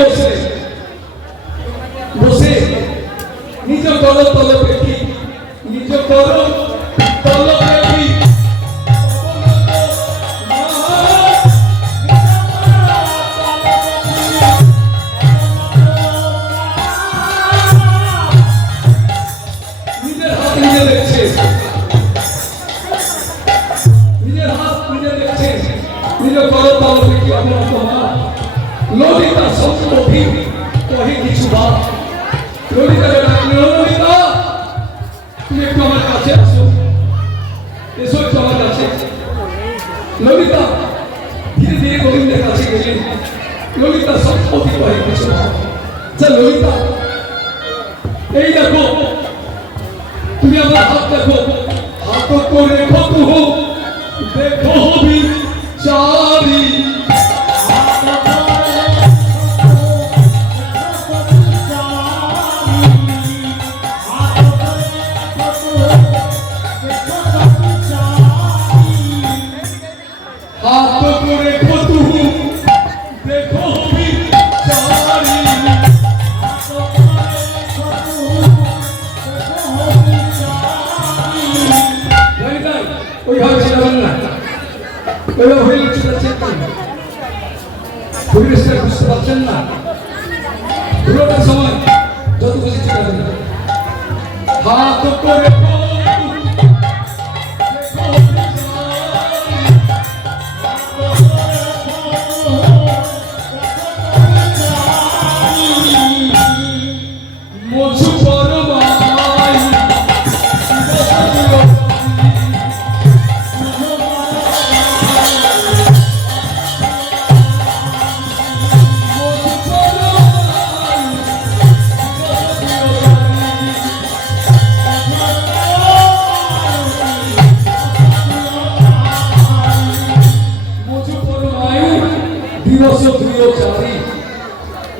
বসে বসে নিজ করো তলে পেটি, নিজ করো তলে পেটি। নিজের হাত নিজে দেখছে, নিজের হাত নিজে দেখছে, নিজ করো তলে পেটি। আমার তোমার ললিতা সম্পত্তি কহে কিছু বাদ। ললিতাকে ডাকলেন, ললিতা তুমি একটু আমার কাছে আসো, এসো একটু আমার কাছে। ললিতা ধীরে ধীরে গোবিন্দের কাছে গেলেন। ললিতা সম্পত্তি কহে কিছু বাদ। আচ্ছা ললিতা, এই দেখো তুমি আমার হাত দেখো, হাত করে কত হোক দেখো হবি চারি। পরিবেশটা বুঝতে পারছেন না, পুরোটা সময় যত খুশি চিন্তা হাত করে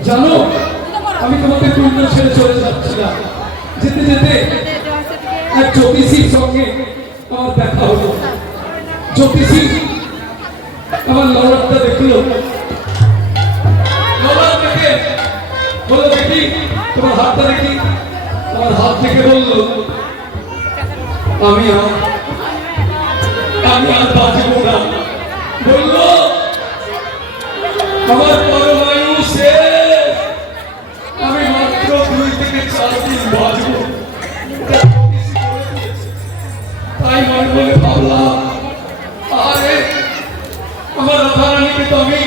জানো আমি তোমাকে কুণ্ড ছেড়ে চলে যাচ্ছিলাম, যেতে যেতে এক জ্যোতিষীর সঙ্গে আমার দেখা হলো। জ্যোতিষী আমার ললাটটা দেখলো, ললাট দেখে বললো দেখি তোমার হাতটা দেখি। আমার হাত থেকে বললো আমি আর বাঁচব না। বললো আমার পরমায়ু শেষ, আমি মাত্র 2 থেকে 4 দিন বাঁচব। তাই মনে মনে ভাবলাম আরে আমার রাধারানীকে তো আমি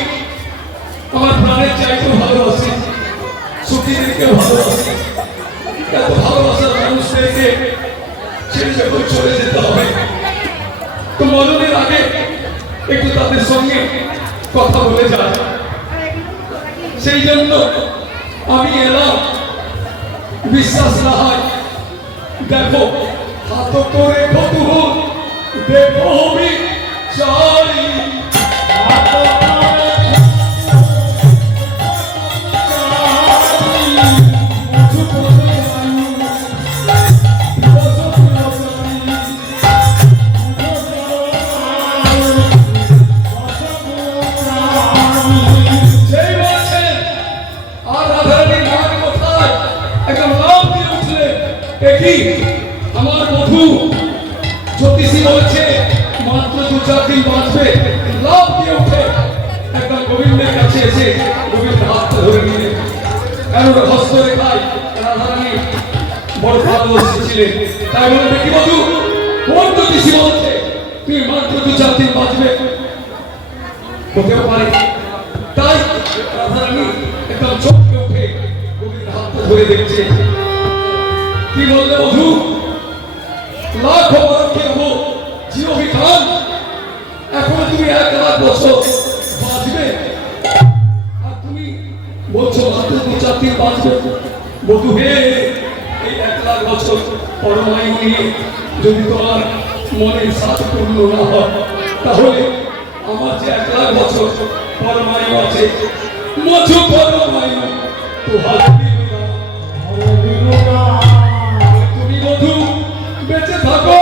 আমার প্রাণের চাইতেও ভালোবাসি, সখীদেরকে ভালোবাসি। এত ভালোবাসার মানুষদেরকে ছেড়ে যখন চলে যেতে হবে তো মরণের আগে একটু তাদের সঙ্গে কথা বলে যায়। সেই জন্য আমি এলাম, বিশ্বাস না হয় দেখো হাত করে কত দেখো হবি চারি। আমার বধূ জ্যোতিষী বলছে মাত্র 2-4 দিন বাঁচবে। লাভ দিয়ে উঠে একদম গোবিন্দের কাছে এসে গোবিন্দের হাতটা ধরে নিয়ে এমন হস্ত রেখায় রাধারানী বড় ভালোবাসী ছিলেন। তাই বলে দেখি বধূ কোন জ্যোতিষী বলছে তুমি মাত্র 2-4 দিন বাঁচবে? হতেও পারে। তাই রাধারানী একদম চমকে উঠে গোবিন্দের হাতটা ধরে দেখছে। কি বললে বধূ? লাখ বরকে হবো জিও বিধান, এখন তুমি 1 লাখ বছর বাঁচবে আর তুমি বলছো মাত্র 2-4 দিন বাঁচবে। বধূ হে, এই 1 লাখ বছর পরমায়ু নিয়ে যদি তোমার মনের সাথ পূর্ণ না হয় তাহলে আমার যে 1 লাখ বছর পরমায়ু আছে, মধু পরমায়ু তো হাজবি না। তুমি বধূ বেঁচে থাকো।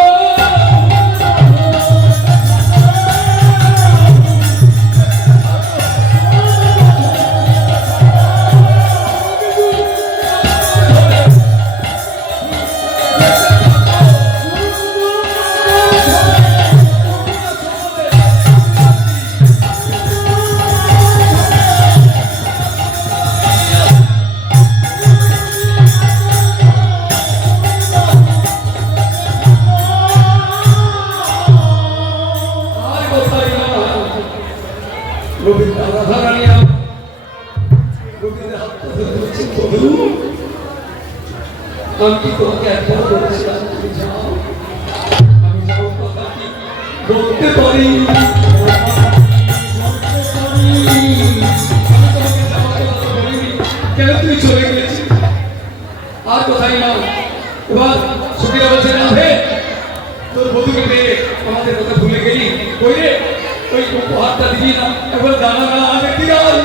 মন্দিরে হাতটা ধরে বলছে, বধূ, আমি কি তোমাকে একবার বলেছিলাম তুমি যাও? আমি যাও কথা কি বলতে পারি? কেন তুই চলে গেছিস? আর কোথায় না? এবার সুখীরা বলছে, রাধে, তোর বধূকে পেয়ে আমাদের কথা ভুলে গেলি, কই রে ওই উপহারটা দিবি না? একবার দাঁড়া না, দেখি আর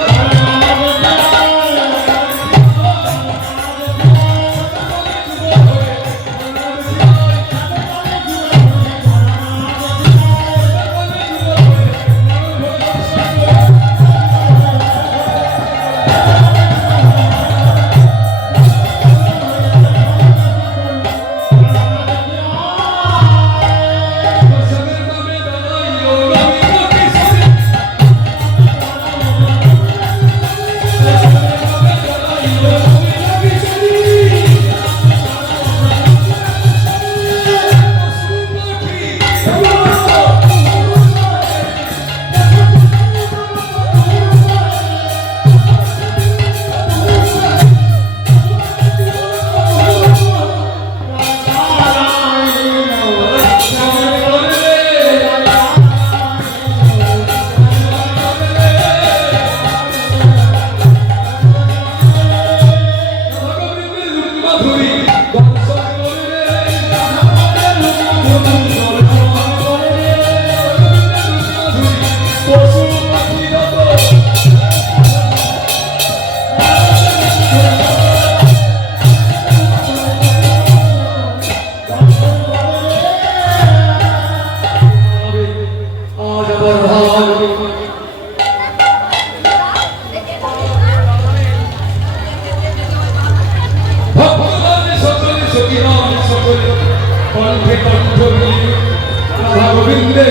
গোবিন্দে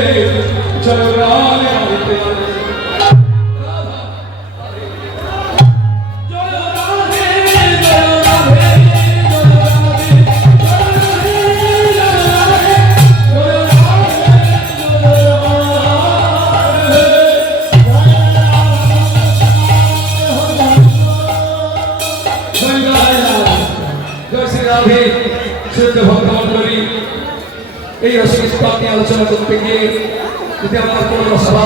জয়রানে আইতে এই রসিক আলোচনা করতে গিয়ে যদি আমার কোনো সভা